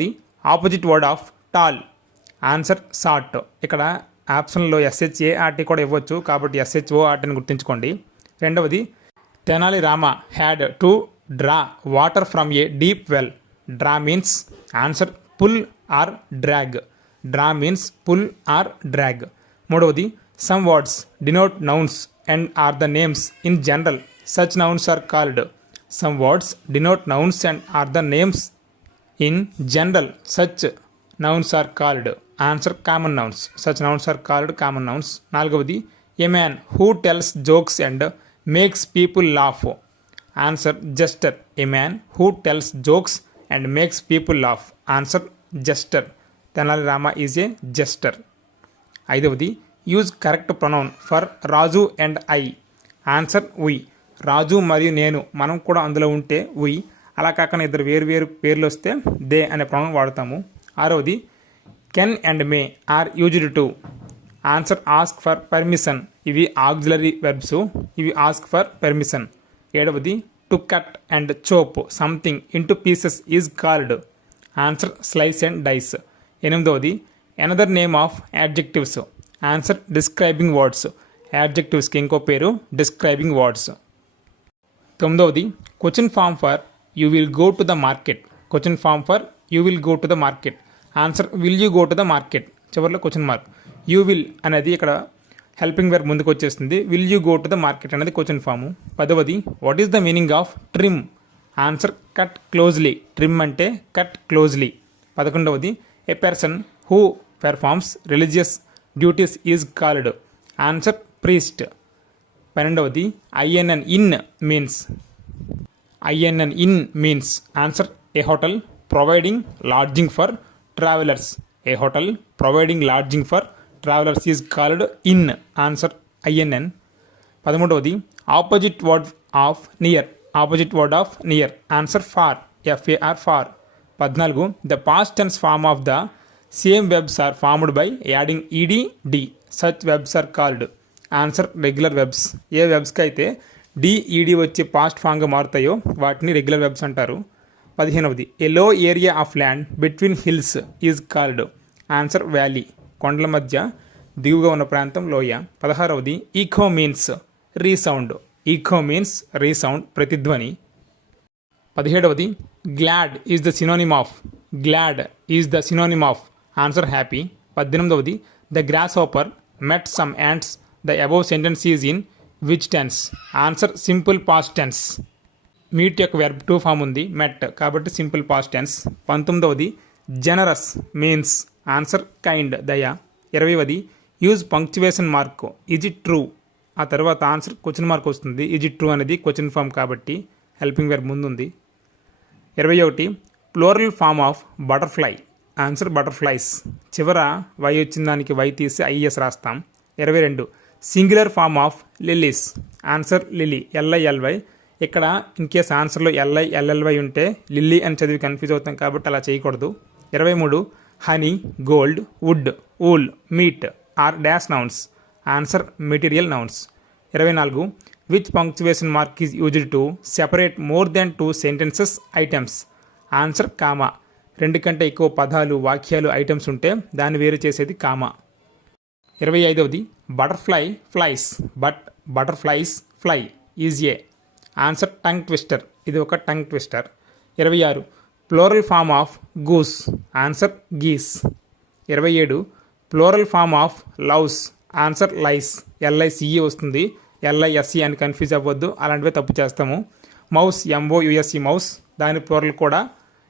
The opposite word of tall. Answer short ఇక్కడ ఆప్షన్లో S H A R T కూడా ఇవ్వచ్చు కాబట్టి ఎస్హెచ్ఓ ఆర్టీని గుర్తుంచుకోండి. రెండవది Tenali Rama had to draw water from a deep well draw means answer pull or drag draw means pull or drag మూడవది some words denote nouns and are the names in general such nouns are called some words denote nouns and are the names in general such nouns are called answer common nouns such nouns are called common nouns నాలుగవది a man who tells jokes and makes people laugh answer jester a man who tells jokes and makes people laugh answer jester Tenali Rama is a jester ఐదవది use correct pronoun for Raju and I answer we Raju మరియు నేను మనం కూడా అందులో ఉంటే ఉయ్ అలా కాకుండా ఇద్దరు వేరు వేరు పేర్లు వస్తే దే అనే ప్రాణం వాడతాము. ఆరవది can and may are used to answer ask for permission. ఇవి ఆక్సిలరీ వెర్బ్స్ ఇవి ఆస్క్ ఫర్ పర్మిషన్. ఏడవది to cut and chop something into pieces is called. Answer slice and dice. ఎనిమిదవది another name of adjectives answer describing words. యాడ్జెక్టివ్స్కి ఇంకో పేరు describing words. తొమ్మిదవది question form for you will go to the market question form for you will go to the market answer will you go to the market చివరిలో question mark you will అనేది ఇక్కడ helping verb ముందుకు వచ్చేస్తుంది. Will you go to the market అనేది question form పదవది what is the meaning of trim answer cut closely trim అంటే cut closely పదకొండవది a person who performs religious duties is called answer priest పన్నెండవది I N N inn means I N N inn means answer a hotel providing lodging for travellers. A hotel providing lodging for travellers is called inn. Answer I N N. పదమూడవది opposite word of near. Opposite word of near. Answer far. F A R far. పద్నాలుగు the past tense form of the same verbs are formed by adding E D D. Such verbs are called. Answer regular verbs. ఏ వెబ్స్కి అయితే D E D వచ్చి past ఫామ్గా మారుతాయో వాటిని regular verbs అంటారు. పదిహేనవది a low area of land between hills is called answer valley కొండల మధ్య దిగువగా ఉన్న ప్రాంతం లోయ. పదహారవది echo means resound echo means resound ప్రతిధ్వని. పదిహేడవది glad is the synonym of glad is the synonym of answer happy పద్దెనిమిదవది the grasshopper met some ants the above sentence is in which tense answer simple past tense meet యొక్క verb two form ఉంది met కాబట్టి simple past tense పంతొమ్మిదవది generous means answer kind దయ. ఇరవైవది use punctuation mark is it true ఆ తర్వాత answer question mark వస్తుంది. Is it true అనేది question form కాబట్టి హెల్పింగ్ వెర్బ్ ముందుంది. ఇరవై ఒకటి plural form of butterfly answer butterflies చివర వై వచ్చిన దానికి వై తీసి ఐఎస్ రాస్తాం. ఇరవై రెండు singular form of lilies answer lily L I L Y ఇక్కడ ఇన్కేస్ ఆన్సర్లో ఎల్ఐ ఎల్ఎల్వై ఉంటే లిల్లీ అని చదివి కన్ఫ్యూజ్ అవుతాం కాబట్టి అలా చేయకూడదు. ఇరవై మూడు. Honey gold wood wool meat are dash nouns answer material nouns ఇరవై నాలుగు. Which punctuation mark is used to separate more than two sentences items answer comma రెండు కంటే ఎక్కువ పదాలు వాక్యాలు ఐటమ్స్ ఉంటే దాన్ని వేరు చేసేది కామా ఇరవై ఐదవది. Butterfly flies but butterflies fly is a. Answer tongue twister. ఇది ఒక టంగ్ ట్విస్టర్. ఇరవై ఆరు plural form of goose. Answer geese. ఇరవై ఏడు plural form of louse answer lice. L I C E వస్తుంది. ఎల్ఐఎస్సి అని కన్ఫ్యూజ్ అవ్వద్దు. అలాంటివే తప్పు చేస్తాము. Mouse M O U S C mouse. దాని ప్లోరల్ కూడా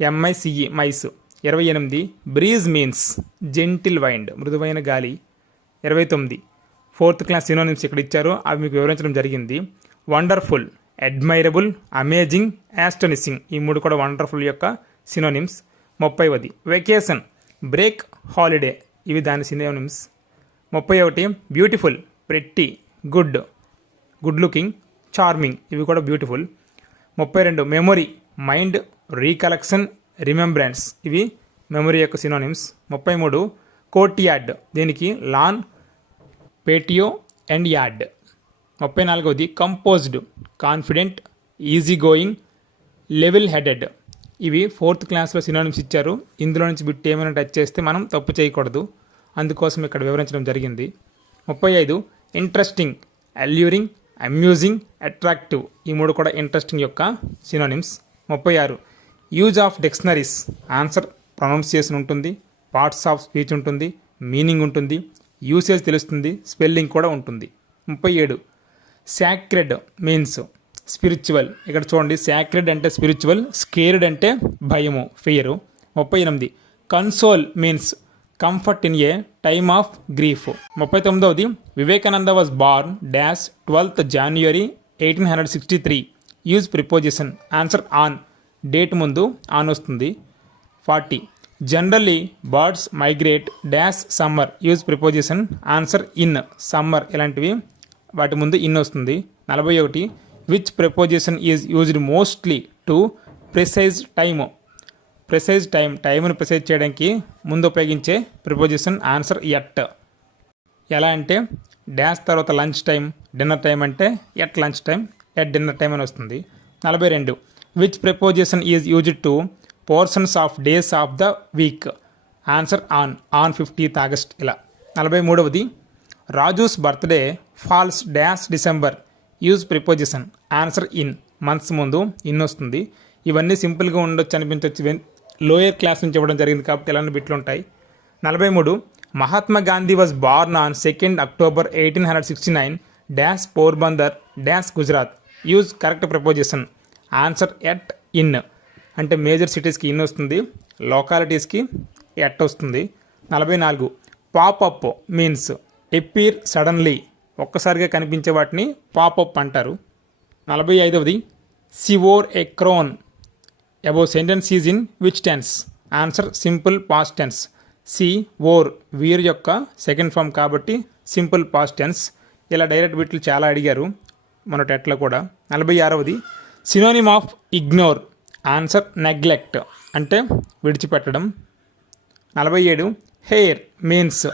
M I C E mice. ఇరవై ఎనిమిది బ్రీజ్ మీన్స్ జెంటిల్ వైండ్ మృదువైన గాలి. ఇరవై తొమ్మిది ఫోర్త్ క్లాస్ సినోనిమ్స్ ఇక్కడ ఇచ్చారు. అవి మీకు వివరించడం జరిగింది. Wonderful admirable amazing astonishing. ఈ మూడు కూడా వండర్ఫుల్ యొక్క సినోనిమ్స్. ముప్పైవది వెకేషన్ బ్రేక్ హాలిడే. ఇవి దాని సినోనిమ్స్. ముప్పై ఒకటి beautiful pretty good good looking charming. ఇవి కూడా బ్యూటిఫుల్. ముప్పై రెండు మెమొరీ మైండ్ రీకలెక్షన్ రిమెంబ్రెన్స్. ఇవి మెమొరీ యొక్క సినోనిమ్స్. ముప్పై మూడు కోర్ట్ యార్డ్ దీనికి లాన్ పేటియో అండ్ యార్డ్ ముప్పై నాలుగవది composed confident easy going level headed. ఇవి ఫోర్త్ క్లాస్లో సినోనిమ్స్ ఇచ్చారు. ఇందులో నుంచి బిట్ ఏమైనా టచ్ చేస్తే మనం తప్పు చేయకూడదు. అందుకోసం ఇక్కడ వివరించడం జరిగింది. ముప్పై ఐదు ఇంట్రెస్టింగ్ అల్యూరింగ్ అమ్యూజింగ్ అట్రాక్టివ్. ఈ మూడు కూడా ఇంట్రెస్టింగ్ యొక్క సినోనిమ్స్. ముప్పై ఆరు use of dictionaries. Answer pronunciation ఉంటుంది. పార్ట్స్ ఆఫ్ స్పీచ్ ఉంటుంది. మీనింగ్ ఉంటుంది. యూసేజ్ తెలుస్తుంది స్పెల్లింగ్ కూడా ఉంటుంది. ముప్పై ఏడు సాక్రెడ్ మీన్స్ స్పిరిచువల్ ఇక్కడ చూడండి సాక్రెడ్ అంటే స్పిరిచువల్ స్కేర్డ్ అంటే భయము ఫియరు ముప్పై ఎనిమిది console means comfort in a time of grief ముప్పై తొమ్మిదవది Vivekananda was born dash twelfth January eighteen hundred sixty three use preposition answer on date ముందు ఆన్ వస్తుంది. Forty generally birds migrate dash summer use preposition answer in summer ఇలాంటివి. వాటి ముందు in వస్తుంది. నలభై ఒకటి. Which preposition is used mostly to precise time precise time టైంను precise చేయడానికి ముందు ఉపయోగించే ప్రిపోజిషన్ ఆన్సర్ ఎట్ ఎలా అంటే డ్యాష్ తర్వాత లంచ్ టైం డిన్నర్ టైం అంటే at lunch time at dinner time అని వస్తుంది. నలభై రెండు. Which preposition is used to portions of days of the week answer on on fiftieth August ఇలా. నలభై మూడవది Raju's birthday falls dash December use preposition answer in months ముందు in వస్తుంది. ఇవన్నీ సింపుల్గా ఉండొచ్చు అనిపించవచ్చు లోయర్ క్లాస్ నుంచి ఇవ్వడం జరిగింది కాబట్టి ఇలాంటి బిట్లు ఉంటాయి. నలభై మూడు Mahatma Gandhi was born on second October eighteen hundred sixty nine dash Porbandar dash Gujarat use correct preposition answer at in అంటే మేజర్ సిటీస్కి ఇన్ వస్తుంది లోకాలిటీస్కి ఎట్ వస్తుంది. నలభై నాలుగు పాపప్ మీన్స్ ఎప్పీర్ సడన్లీ ఒక్కసారిగా కనిపించే వాటిని పాపప్ అంటారు. నలభై ఐదవది she wore a crown above sentence is in which tense answer simple past tense C wore wear యొక్క సెకండ్ ఫామ్ కాబట్టి సింపుల్ పాస్ట్ టెన్స్ ఇలా డైరెక్ట్ బిట్లు చాలా అడిగారు మన టెట్లో కూడా. నలభై ఆరవది synonym of ignore answer neglect అంటే విడిచిపెట్టడం. నలభై ఏడు హెయిర్ మీన్స్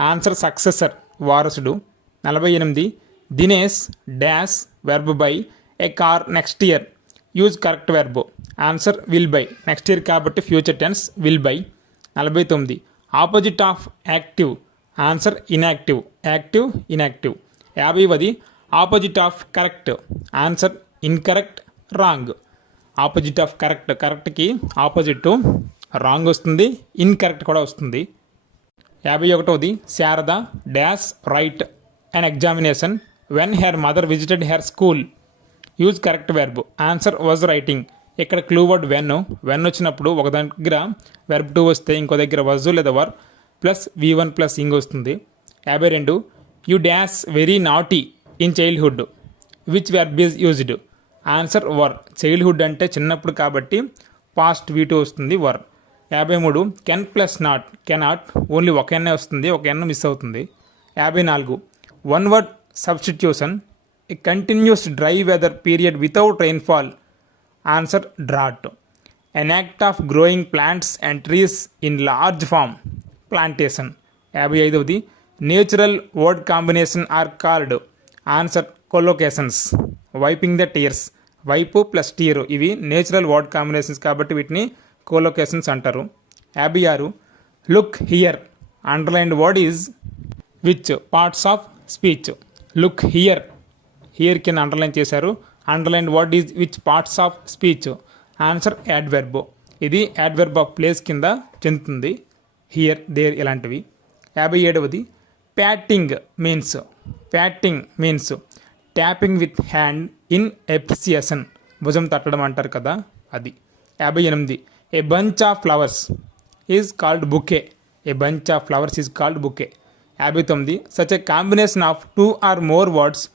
ఆన్సర్ సక్సెసర్ వారసుడు. నలభై ఎనిమిది Dinesh dash verb buy a car next year use correct verb answer will buy next year కాబట్టి ఫ్యూచర్ టెన్స్ విల్ బై నలభై తొమ్మిది opposite of active answer inactive active inactive యాభైవది opposite of correct answer incorrect wrong opposite of correct కరెక్ట్కి opposite wrong వస్తుంది incorrect కూడా వస్తుంది. యాభై ఒకటవది Sharada dash write and examination when her mother visited her school use correct verb answer was writing ఇక్కడ clue word when when వచ్చినప్పుడు ఒక దగ్గర verb two వస్తే ఇంకో దగ్గర వజ్ లేదా were plus V one plus ing వస్తుంది. యాభై రెండు you dash very naughty in childhood which verb is used answer were. Childhood అంటే చిన్నప్పుడు కాబట్టి పాస్ట్ వీ టూ వస్తుంది వర్. యాభై మూడు can plus not. Cannot only ఒక ఎన్నే వస్తుంది ఒక ఎన్న మిస్ అవుతుంది. యాభై నాలుగు one word substitution a continuous dry weather period without rainfall answer drought. An act of growing plants and trees in large farm plantation యాభై ఐదవది natural word combination are called answer collocations wiping the tears wipe plus tear ఇవి natural word combinations కాబట్టి వీటిని collocations అంటారు. యాభై ఆరు look here underlined word is which parts of speech look here here కింద underline చేశారు. Underline word is which parts of speech answer adverb ఇది adverb of place కింద చెందుతుంది. హియర్ దేర్ ఇలాంటివి. యాభై ఏడవది. Patting means patting means tapping with hand in appreciation భుజం తట్టడం అంటారు కదా అది. యాభై ఎనిమిది. A bunch of flowers is called bouquet. A bunch of flowers is called bouquet. యాభై తొమ్మిది. Such a combination of two or more words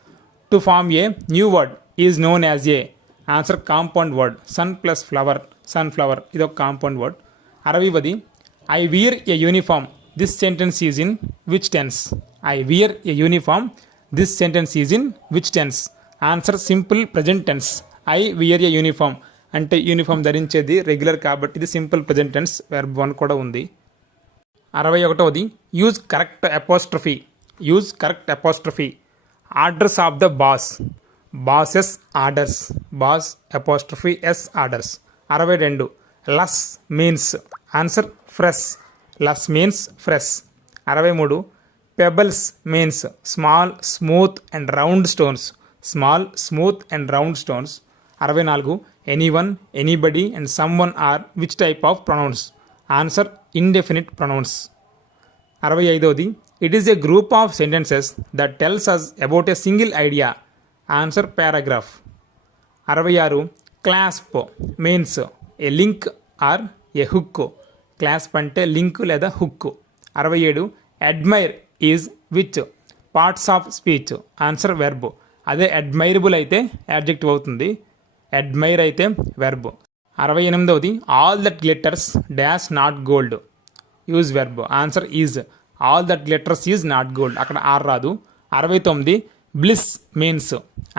to form a new word is known as a. Answer compound word. Sun plus flower. Sunflower. ఇది ఒక compound word. అరవైవది. I wear a uniform. This sentence is in which tense? I wear a uniform. This sentence is in which tense answer simple present tense I wear a uniform అంటే uniform ధరించేది regular కాబట్టి ఇది simple present tense verb one కూడా ఉంది. అరవై ఒకటవది use correct apostrophe use correct apostrophe orders of the boss boss's orders boss apostrophe s orders అరవై రెండు lush means answer fresh lush means fresh అరవై మూడు pebbles means small smooth and round stones small smooth and round stones అరవై నాలుగు any one anybody and some one are which type of pronouns answer indefinite pronouns అరవై ఐదవది it is a group of sentences that tells us about a single idea answer paragraph అరవై ఆరు clasp means a link or a hook clasp అంటే link లేదా hook అరవై ఏడు admire is which parts of speech answer verb అదే admirable అయితే adjective అవుతుంది. Admire అయితే వెర్బ్ అరవై ఎనిమిదవది all that glitters dash not gold use verb answer is all that glitters is not gold అక్కడ ఆర్ రాదు. అరవై తొమ్మిది బ్లిస్ మీన్స్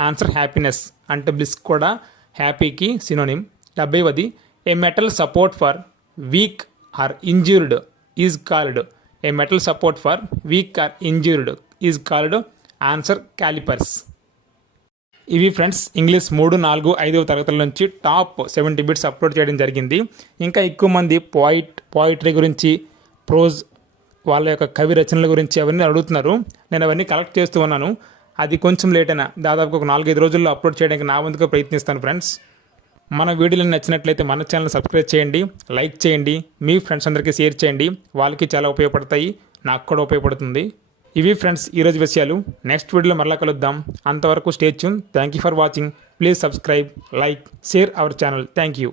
ఆన్సర్ హ్యాపీనెస్ అంటే బ్లిస్ కూడా హ్యాపీకి synonym డెబ్బైవది a metal support for weak or injured is called a metal support for weak or injured is called answer callipers ఇవి friends English మూడు నాలుగు ఐదవ తరగతుల నుంచి టాప్ సెవెంటీ బిట్స్ అప్లోడ్ చేయడం జరిగింది. ఇంకా ఎక్కువ మంది పోయిట్ పోయిటరీ గురించి ప్రోజ్ వాళ్ళ యొక్క కవి రచనల గురించి అవన్నీ అడుగుతున్నారు. నేను అవన్నీ కలెక్ట్ చేస్తూ ఉన్నాను. అది కొంచెం లేట్ అయినా దాదాపు ఒక నాలుగైదు రోజుల్లో అప్లోడ్ చేయడానికి నా వంతుగా ప్రయత్నిస్తాను ఫ్రెండ్స్. మన వీడియోలు నచ్చినట్లయితే మన ఛానల్ సబ్స్క్రైబ్ చేయండి లైక్ చేయండి మీ ఫ్రెండ్స్ అందరికీ షేర్ చేయండి. వాళ్ళకి చాలా ఉపయోగపడతాయి నాకు కూడా ఉపయోగపడుతుంది. ఇవి ఫ్రెండ్స్ ఈరోజు విషయాలు. నెక్స్ట్ వీడియోలో మరలా కలుద్దాం. అంతవరకు stay tune thank you for watching please subscribe like share our channel thank you